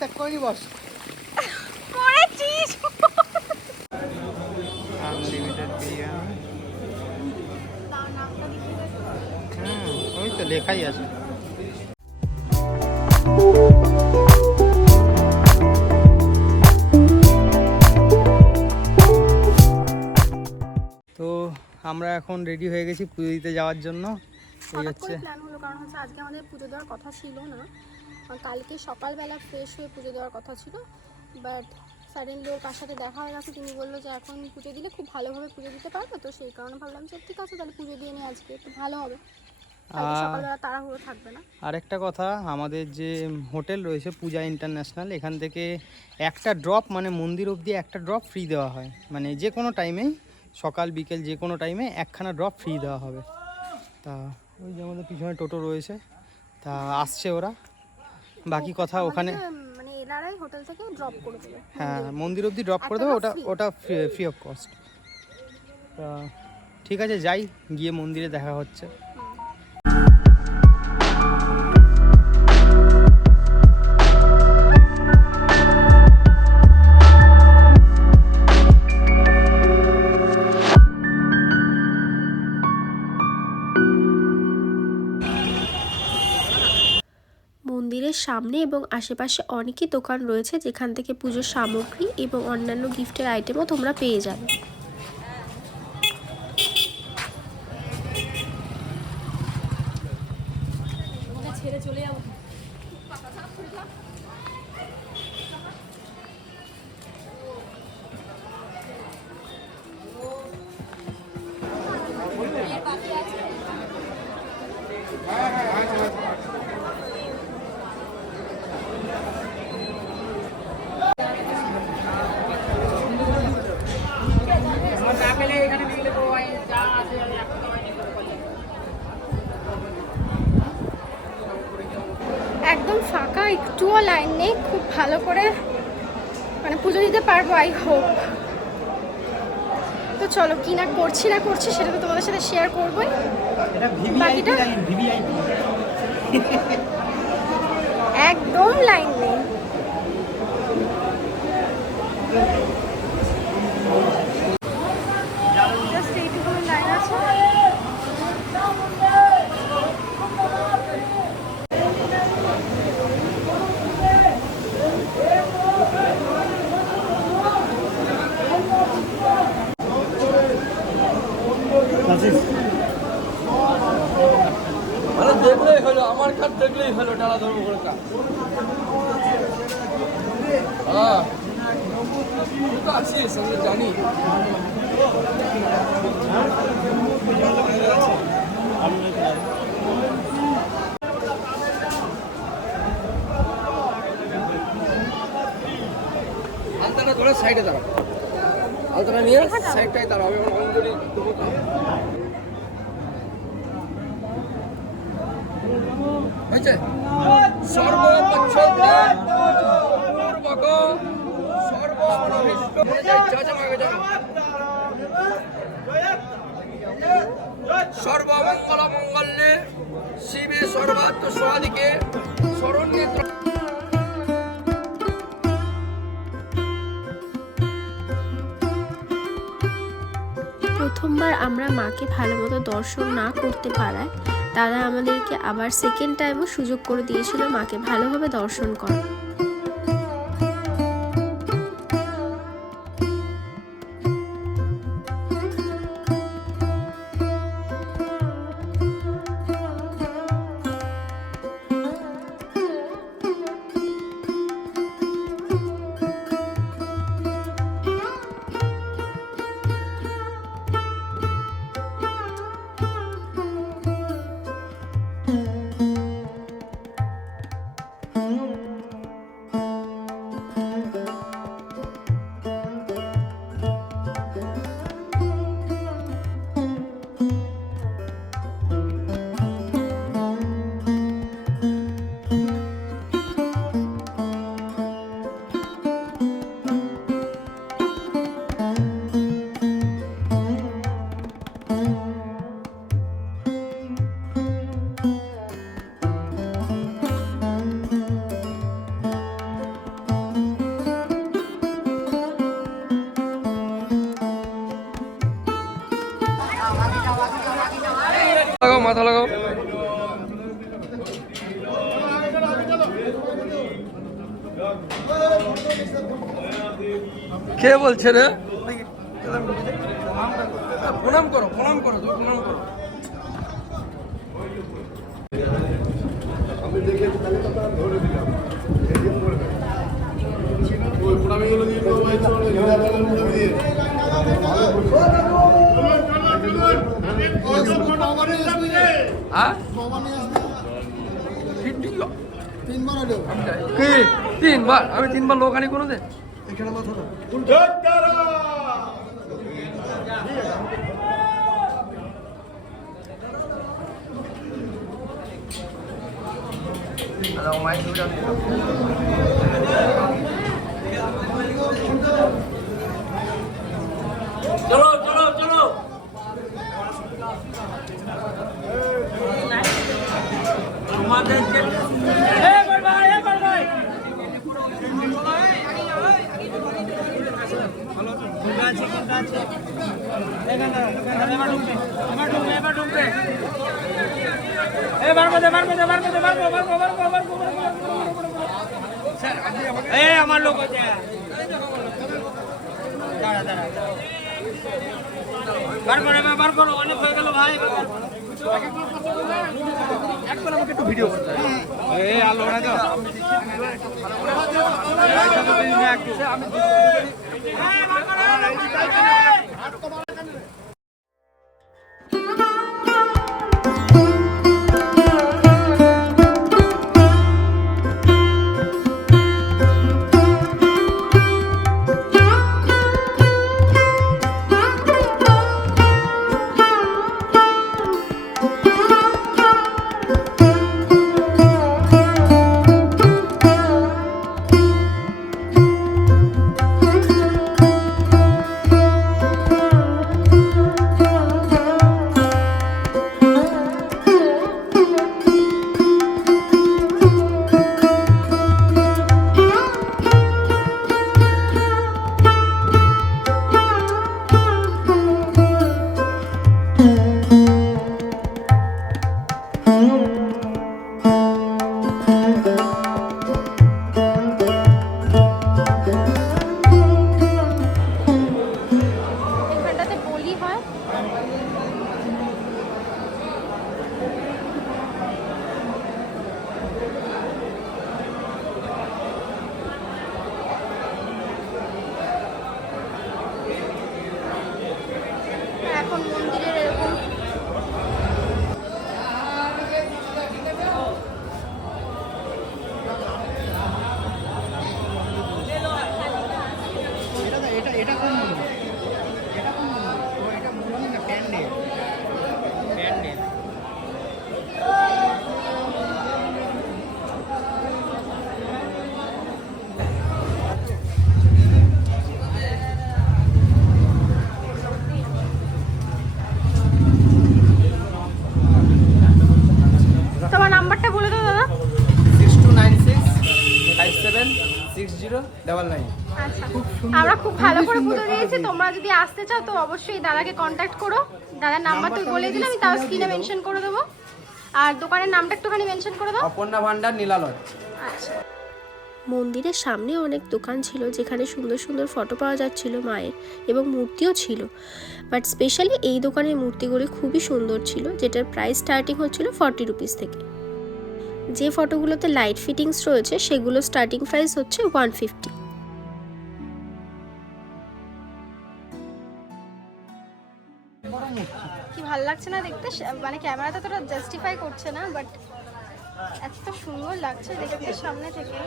ত্যাগ করেনি বস। আনলিমিটেড বিরিয়ানি। ওই তো লেখাই আছে। তো আমরা এখন রেডি হয়ে গেছি পুজো দিতে যাওয়ার জন্য। এই হচ্ছে প্ল্যান হলো, কারণ হচ্ছে আজকে আমাদের পুজো দেওয়ার কথা ছিল না, কালকে সকালবেলা ফ্রেশ হয়ে পুজো দেওয়ার কথা ছিল, বাট সাডেনলি ওর কার সাথে দেখা হয়ে গেছে। তিনি বললো যে এখন পুজো দিলে খুব ভালোভাবে পুজো দিতে পারবে, তো সেই কারণে ভাবলাম যে ঠিক আছে তাহলে পুজো দিয়ে নিই আজকে, একটু ভালো হবে, সকালবেলা তাড়াহুড়ো থাকবে না। আরেকটা কথা, আমাদের যে হোটেল রয়েছে পূজা ইন্টারন্যাশনাল, এখান থেকে একটা ড্রপ মানে মন্দির অবধি একটা ড্রপ ফ্রি দেওয়া হয়, মানে যে কোনো টাইমেই সকাল বিকেল যে কোনো টাইমে একখানা ড্রপ ফ্রি দেওয়া হবে। তা ওই যে আমাদের পিছনে টোটো রয়েছে, তা আসছে ওরা। বাকি কথা ওখানে মানে এনারাই হোটেল থেকে ড্রপ করে দেবে, হ্যাঁ মন্দির অবধি ড্রপ করে দেবে, ওটা ফ্রি অফ কস্ট। তা ঠিক আছে, যাই, গিয়ে মন্দিরে দেখা হচ্ছে। মন্দিরের সামনে এবং আশেপাশে অনেকই দোকান রয়েছে যেখান থেকে পুজোর সামগ্রী এবং অন্যান্য গিফটের আইটেমও তোমরা পেয়ে যাবে। ছেড়ে চলে যাবো। একদম ফাঁকা, একটুও লাইন নেই, খুব ভালো করে মানে পুজো দিতে পারবো আই হোপ। তো চলো কি না করছি সেটা তো তোমাদের সাথে শেয়ার করবোই। বাকিটা একদম লাইন নেই, জাস্ট এইটুকু লাইন আছে। মানে দেখলেই হলো, আমার কাজ দেখলেই হলো, টালা ধরবো করে কাজ। হ্যাঁ আছিস, আমি জানি। আলতাটা ধরে সাইডে দাঁড়াবো, আলতাটা নিয়ে সাইডটাই দাঁড়াবো, এবং অঞ্জলি দেবো। হয়েছে সর্বপচ্ছন্দে পূর্বক সর্বমনোভীষ্ট সর্বমঙ্গল মঙ্গলে শিবে সর্বাত্ম স্বাদিকে শরণ্যেত্র। প্রথমবার আমরা মাকে ভালো মতো দর্শন না করতে পারায় দাদা আমাদেরকে আবার সেকেন্ড টাইমও সুযোগ করে দিয়েছিল মাকে ভালোভাবে দর্শন করার। লাগাও, মাথা লাগাও। কে বলছে রে? প্রণাম করো, প্রণাম করো, তুমি প্রণাম করো। আমি দেখে তাহলে তো আপনারা ধরে দিলাম এরকম করবে ওই প্রণামীগুলো দিয়ে দেবো এই চলে নিরাপদের মধ্যে দিয়ে হ্যাঁ তিনবার? আমি 3 বার লোক আনি কোনো দিন? এখানে মাথা চলো চলো চলো। আমাদের আমার লোক বার করো, অনেক হয়ে গেল ভাই। একবার আমাকে একটু ভিডিও করতে হবে। আলো না তো এখানটাতে বলি হয়। এখন মন্দিরের এরকম এটা কোন মন্দির? এটা কোন মন্দির? ও এটা মন্দির না, প্যান্ডেল। প্যান্ডেল। তোমার নাম্বারটা বলে দাও দাদা। 6296576099। আচ্ছা, আমরা খুব ভালো করে পুজো দিয়েছি। তোমরা যদি আসতে চাও তো অবশ্যই দাদাকে কন্ট্যাক্ট করো। দাদার নাম্বার তো বলে দিলাম, আমি তাও স্ক্রিনে মেনশন করে দেবো। আর দোকানের নামটা একটুখানি মেনশন করে দাও। অপর্ণা ভান্ডার, নীলালয়। আচ্ছা। মন্দিরের সামনে অনেক দোকান ছিল যেখানে সুন্দর সুন্দর ফটো পাওয়া যাচ্ছিল মায়ের, এবং মূর্তিও ছিল। বাট স্পেশালি এই দোকানের মূর্তিগুলি খুবই সুন্দর ছিল, যেটার প্রাইস স্টার্টিং হচ্ছিল 40 রুপিস থেকে। যে ফটোগুলোতে লাইট ফিটিংস রয়েছে সেগুলো স্টার্টিং প্রাইস হচ্ছে 150। কি ভালো লাগছে না দেখতে, মানে ক্যামেরাতে তোরা জাস্টিফাই করছে না, বাট এত সুন্দর লাগছে দেখতে সামনে থেকে।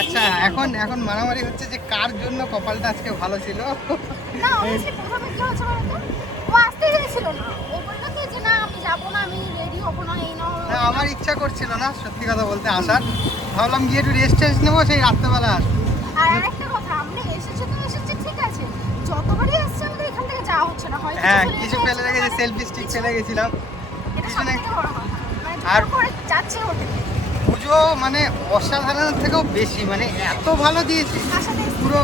আচ্ছা, এখন এখন মারামারি হচ্ছে যে কার জন্য কপালটা আজকে ভালো ছিল। না, অবশ্যই প্রথমে কি হচ্ছে বলতো, ও আসতেই চাইছিল না। ও বললো কি যে না আমি যাবো না, আমি রেডি হবো না, এই না না, আমার ইচ্ছা করছিল না সত্যি কথা বলতে আসার। ভাবলাম গিয়ে একটু রেস্ট টেস্ট নেবো, সেই রাত্রেবেলা আসবো। আর আরেকটা কথা, আমরা এসেছি তো এসেছি ঠিক আছে, যতবারই আসছে আমাদের এখান থেকে যাওয়া হচ্ছে না, হয় হ্যাঁ, কিছু ফেলে রেখেছে, সেলফি স্টিক ফেলে গেছিলাম। এটা সবথেকে বড় কথা। আর করে যাচ্ছে হোটেলে পুজো মানে অসাধারণের থেকেও বেশি, মানে এত ভালো দিয়েছে পুরো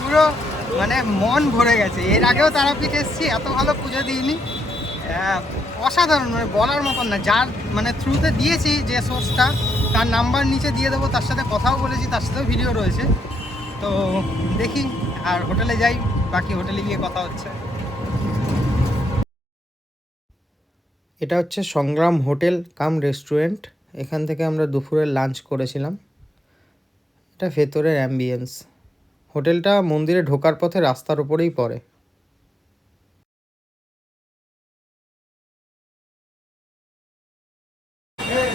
পুরো মানে মন ভরে গেছে। এর আগেও তারাপীঠ এসেছি, এত ভালো পুজো দিইনি। অসাধারণ, মানে বলার মতন না। যার মানে থ্রুতে দিয়েছি যে সোর্সটা, তার নাম্বার নিচে দিয়ে দেবো, তার সাথে কথাও বলেছি, তার সাথেও ভিডিও রয়েছে। তো দেখি, আর হোটেলে যাই, বাকি হোটেলে গিয়ে কথা হচ্ছে। এটা হচ্ছে সংগ্রাম হোটেল কাম রেস্টুরেন্ট। এখান থেকে আমরা দুপুরের লাঞ্চ করেছিলাম। এটা ভেতরের অ্যাম্বিয়েন্স। হোটেলটা মন্দিরে ঢোকার পথে রাস্তার উপরেই পড়ে।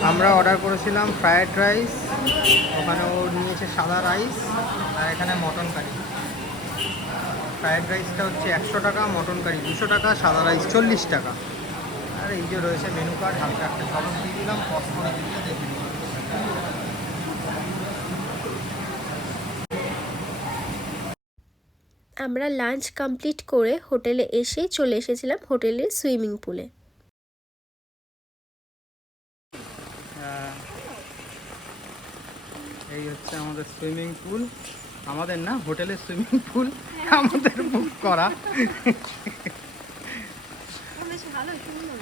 আমরা অর্ডার করেছিলাম ফ্রায়েড রাইস, ওখানে ও নিয়েছে সাদা রাইস, আর এখানে মটন কারি। ফ্রায়েড রাইসটা হচ্ছে 100 টাকা, মটন কারি 200 টাকা, সাদা রাইস 40 টাকা। আর এই যে রয়েছে মেনু কার্ড, হালকা একটা খরচ দিয়ে দিলাম, পজ করে দিলে দেখে নিলাম। আমরা লাঞ্চ কমপ্লিট করে হোটেলে এসে চলে এসেছিলাম হোটেলের সুইমিং পুলে। এই হচ্ছে আমাদের সুইমিং পুল। আমাদের না, হোটেলের সুইমিং পুল আমাদের বুক করা। বেশ ভালো, সুন্দর।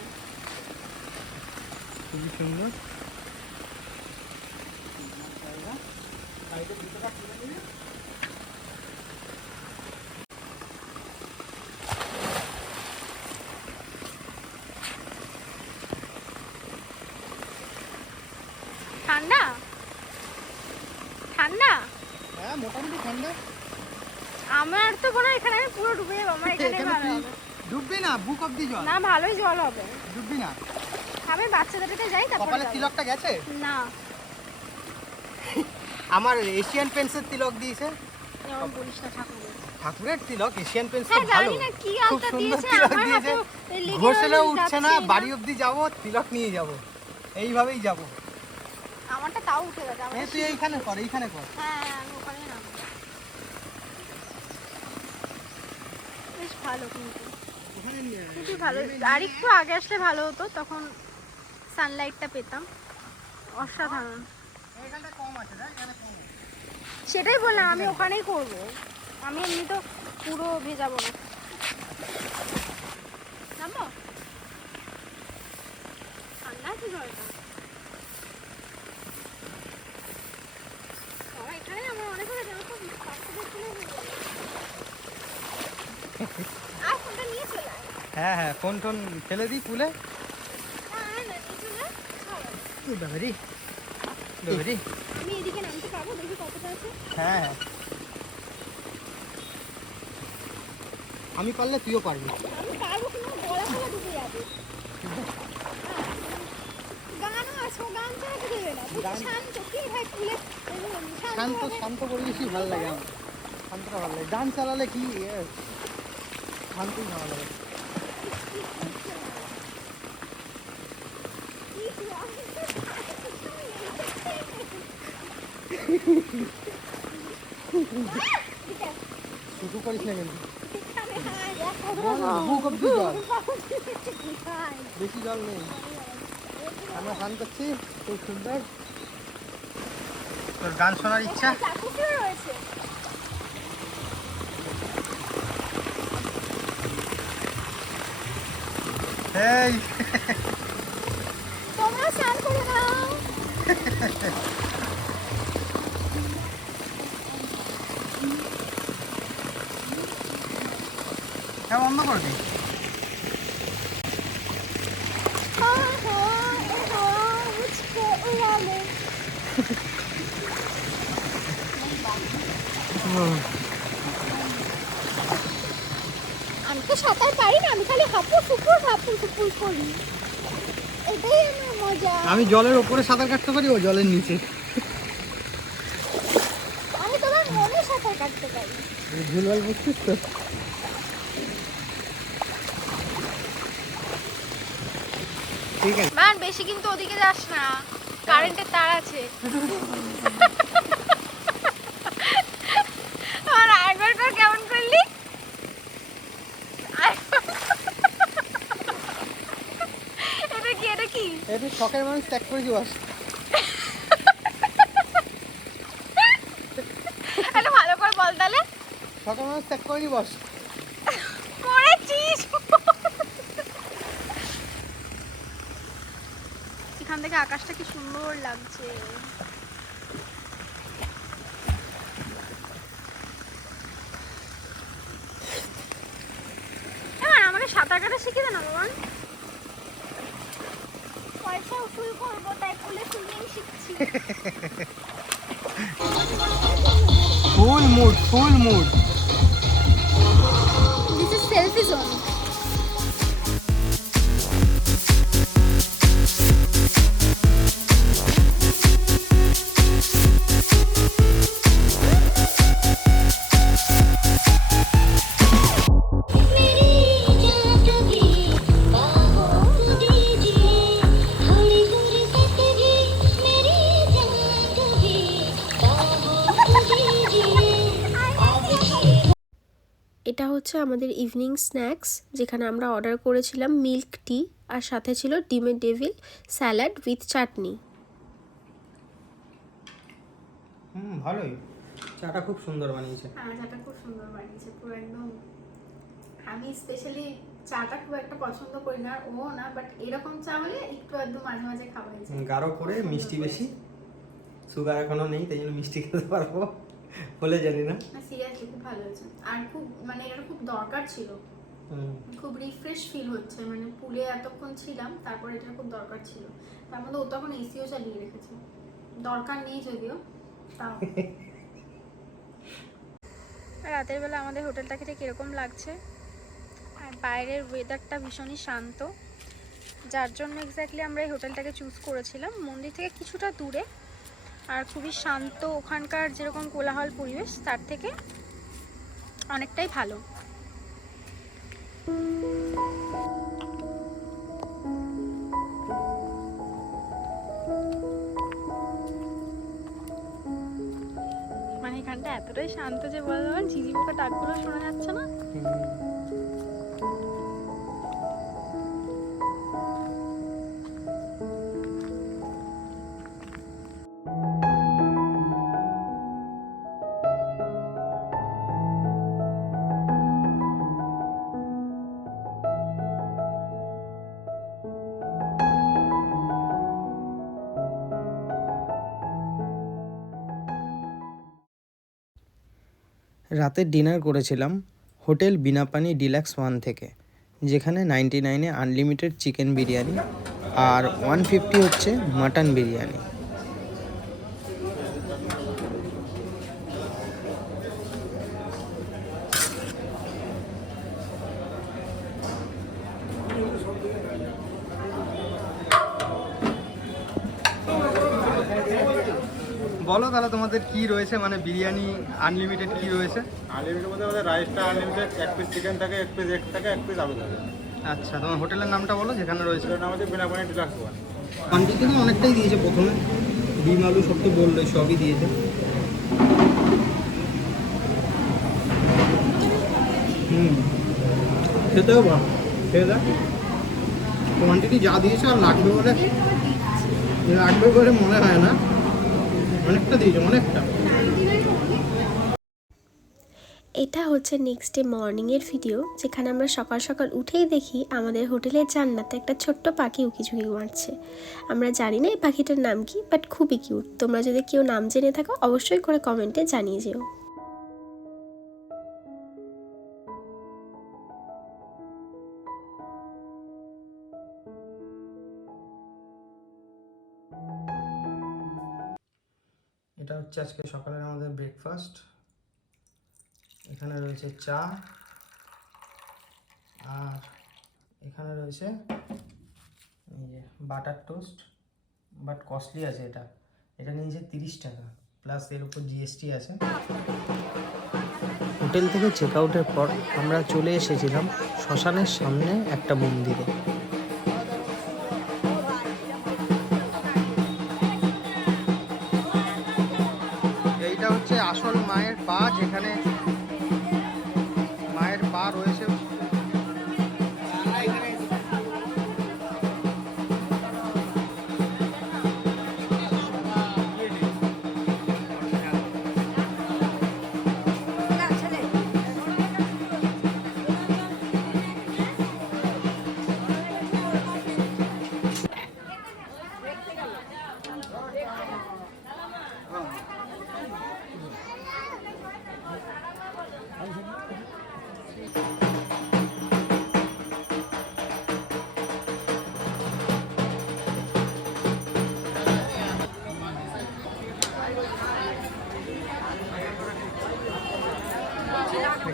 খুবই সুন্দর। ঠান্ডা ঠান্ডা, হ্যাঁ মোটামুটি ঠান্ডা। আমার তো মনে হয় এখানে আমি পুরো ডুবে যাবো। আমার এখানে ভালো হবে। ডুববি না, বুক অব্দি জল। না, ভালোই জল হবে। ডুববি না। আমি বাচ্চাদেরকে যাই, তারপরে কপালে যাবো। তিলকটা গেছে? না, আমার এশিয়ান পেন্টসের তিলক দিয়েছে। এমন বলিস না, ঠাকুরের। ঠাকুরের তিলক, এশিয়ান পেন্টস তো হ্যাঁ, ভালো, জানি না কি খুব আলতা সুন্দর দিয়েছে। তিলক আমার দিয়েছে। হাতে লেগে ঘষলেও গেল, উঠছে না, যাচ্ছেই বাড়ি অব্দি যাবো, তিলক নিয়ে যাব, এইভাবেই যাব। আমারটা তাও উঠে গেছে। এই তুই এইখানে কর, এইখানে কর। হ্যাঁ, আমি ওখানে নামবো। বেশ ভালো, কিন্তু খুবই ভালো। আর একটু আগে আসলে ভালো হতো, তখন সানলাইটটা পেতাম। অসাধারণ। এইখানটা কম আছে, দেখ এখানে কম আছে। সেটাই বললাম, আমি ওখানেই করব। আমি এমনি তো পুরো ভেজাবো না। নামবো? ঠান্ডা আছে জলটা। বাবা, এখানে আমার অনেক হয়ে যাবে। আর ফোনটা নিয়ে চলে আয়। হ্যাঁ হ্যাঁ, ফোন টোন ফেলে দিই পুলে। না, নিয়ে চলে আয়। চলো। বাবারি বাবারি। আমি এদিকে নামতে পারবো? দেখি কতটা আছে। হ্যাঁ হ্যাঁ, আমি পারলে তুইও পারবি। আমি পারবো, কিন্তু আমার গলা ফলা ডুবে যাবে। গানও আছে, ও গান ছাড়া তো দেবে না। গান- শান্ত, কি ভাই খুলে শান্ত শান্ত পরিবেশই ভালো লাগে আমার। শান্তটা ভালো লাগে, গান চালালে কি শান্তই ভালো লাগে। শুধু করিস না কিন্তু, বুক অব্দি জল, বেশি জল নেই। আমরা গান করছি, খুব সুন্দর। তোর গান শোনার ইচ্ছা? রয়েছে। এই তোমরা স্নান করে নাও। হ্যাঁ, বন্ধ করে দিই। আমি তো সাঁতার পারি না, আমি খালি হাপুর ফুপুর করি। এটাই আমার মজা। আমি জলের ওপরে সাঁতার কাটতে পারি, ও জলের নিচে। আমি তোমার মনে সাঁতার কাটতে পারি। ভুলভাল বুঝছিস তো। ঠিক আছে, মান বেশি কিন্তু ওদিকে যাস না, কারেন্টের তার আছে। আর আরেকবার কর, কেমন করলি? এটা কি একটু শখের মানুষ ত্যাগ করেছি বস। একটু ভালো করে বল তাহলে। শখের মানুষ ত্যাগ করেছি বস। মরেছিস। এখান থেকে আকাশটা কি সুন্দর লাগছে। এবার আমাকে সাঁতার কাটা শিখিয়ে দে না বাবা। পয়সা উসুল করবো তাই বলে সুইমিং শিখছি। Full mood, full mood. This is selfie zone. এটা হচ্ছে আমাদের ইভিনিং স্ন্যাক্স, যেখানে আমরা অর্ডার করেছিলাম মিল্ক টি আর সাথে ছিল ডিমের ডেভিল স্যালাড উইথ চাটনি। ভালোই, চাটা খুব সুন্দর বানিয়েছে। হ্যাঁ, চাটা খুব সুন্দর বানিয়েছে, পুরো একদম। আমি স্পেশালি চাটা খুব একটা পছন্দ করি না, ও না, বাট এরকম চা হলে একটু একদম মাঝে মাঝে খাওয়া যায়। গাঢ় করে মিষ্টি বেশি, সুগার এখনো নেই তাই জন্য মিষ্টি খেতে পারবো বলে জানি না। সিরিয়াসলি খুব ভালো হয়েছে, আর খুব মানে এটা খুব দরকার ছিল। খুব রিফ্রেশ ফিল হচ্ছে, মানে পুলে এতক্ষণ ছিলাম, তারপর এটা খুব দরকার ছিল। তার মধ্যে ও তখন এসিও চালিয়ে রেখেছে, দরকার নেই যদিও তাও। রাতের বেলা আমাদের হোটেলটাকে ঠিক এরকম লাগছে, আর বাইরের ওয়েদারটা ভীষণই শান্ত, যার জন্য এক্স্যাক্টলি আমরা এই হোটেলটাকে চুজ করেছিলাম। মন্দির থেকে কিছুটা দূরে, আর খুবই শান্ত, ওখানকার যেরকম কোলাহল পরিবেশ তার থেকে অনেকটাই ভালো। মানে এখানটা এতটাই শান্ত যে বলতে পারেন ঝিঝি পোকা ডাকগুলো শোনা যাচ্ছে না। রাতের ডিনার করেছিলাম হোটেল বিনাপানি ডিলাক্স 1 থেকে, যেখানে 99-এ আনলিমিটেড চিকেন বিরিয়ানি আর 150 হচ্ছে মাটন বিরিয়ানি। বলো তাহলে তোমাদের কি রয়েছে, মানে বিরিয়ানি আনলিমিটেড কি রয়েছে? আনলিমিটেড মধ্যে আমাদের রাইসটা আনলিমিটেড, এক পিস চিকেন থাকে, এক পিস এগ থাকে, এক পিস আলু থাকে। আচ্ছা, তোমার হোটেলের নামটা বলো যেখানে রয়েছে। সেটার নাম হচ্ছে বিনাপানি ডিলাক্স 1। কোয়ান্টিটি তো অনেকটাই দিয়েছে, প্রথমে ডিম আলু সব তো বললো, সবই দিয়েছে। খেতেও ভালো, খেয়ে দেখ। কোয়ান্টিটি যা দিয়েছে আর লাগবে বলে মনে হয় না, অনেকটা দিয়েছে, অনেকটা। এটা হচ্ছে নেক্সট ডে মর্নিংয়ের ভিডিও, যেখানে আমরা সকাল সকাল উঠেই দেখি আমাদের হোটেলের জান্নাতে একটা ছোট্ট পাখি উকিঝুঁকি মারছে। আমরা জানি না এই পাখিটার নাম কি, বাট খুবই কিউট। তোমরা যদি কেউ নাম জেনে থাকো অবশ্যই করে কমেন্টে জানিয়ে যেও। এটা হচ্ছে আজকে সকালের আমাদের ব্রেকফাস্ট। এখানে রয়েছে চা, আর এখানে রয়েছে এই যে বাটার টোস্ট, বাট কস্টলি আছে এটা। এটা নিয়েছে 30 টাকা, প্লাস এর উপর জিএসটি আছে। হোটেল থেকে চেক আউটের পর আমরা চলে এসেছিলাম শ্মশানের সামনে একটা মন্দিরে। এইটা হচ্ছে আসল মায়ের পা, যেখানে মায়ের পা রয়েছে।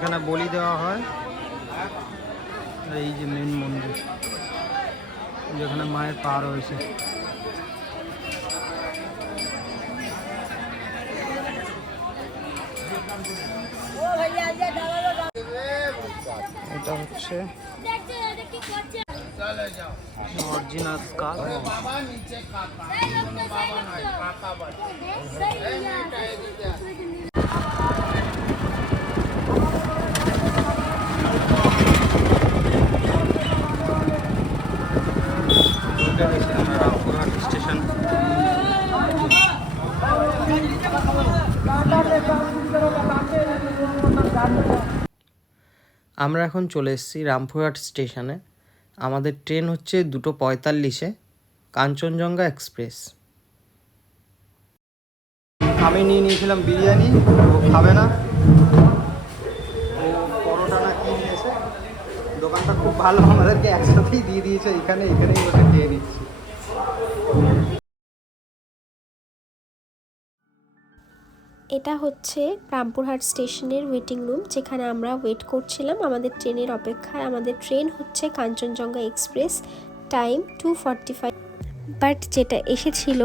এখানে বলি দেওয়া হয়। এই যে মেন মন্দির, যেখানে মায়ের পা রয়েছে। এটা হচ্ছে অরিজিনাল স্কাল। রামপুরহাট স্টেশন। আমরা এখন চলে এসেছি রামপুরহাট স্টেশনে। আমাদের ট্রেন হচ্ছে 2:45-এ, কাঞ্চনজঙ্ঘা এক্সপ্রেস। আমি নিয়ে নিয়েছিলাম বিরিয়ানি, ও খাবে না, ও পরোটা না কি নিয়েছে। দোকানটা খুব ভালো, আমাদেরকে একসাথেই দিয়ে দিয়েছে, এখানেই বসে খেয়ে নিচ্ছি। এটা হচ্ছে রামপুরহাট স্টেশনের ওয়েটিং রুম, যেখানে আমরা ওয়েট করছিলাম আমাদের ট্রেনের অপেক্ষায়। আমাদের ট্রেন হচ্ছে কাঞ্চনজঙ্ঘা এক্সপ্রেস, টাইম 2:45, বাট যেটা এসেছিল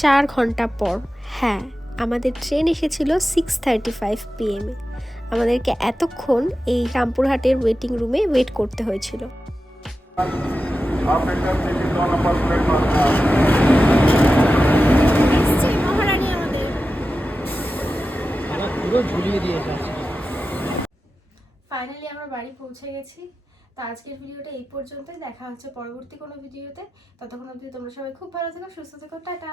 4 ঘন্টা পর। হ্যাঁ, আমাদের ট্রেন এসেছিল 6:35 PM। আমাদেরকে এতক্ষণ এই রামপুরহাটের ওয়েটিং রুমে ওয়েট করতে হয়েছিল। পুরো ঝুলিয়ে দিয়েছে। ফাইনালি আমরা বাড়ি পৌঁছে গেছি। তো আজকের ভিডিওটা এই পর্যন্তই, দেখা হচ্ছে পরবর্তী কোনো ভিডিওতে। ততক্ষণ অবধি তোমরা সবাই খুব ভালো থেকো, সুস্থ থেকো, টাটা।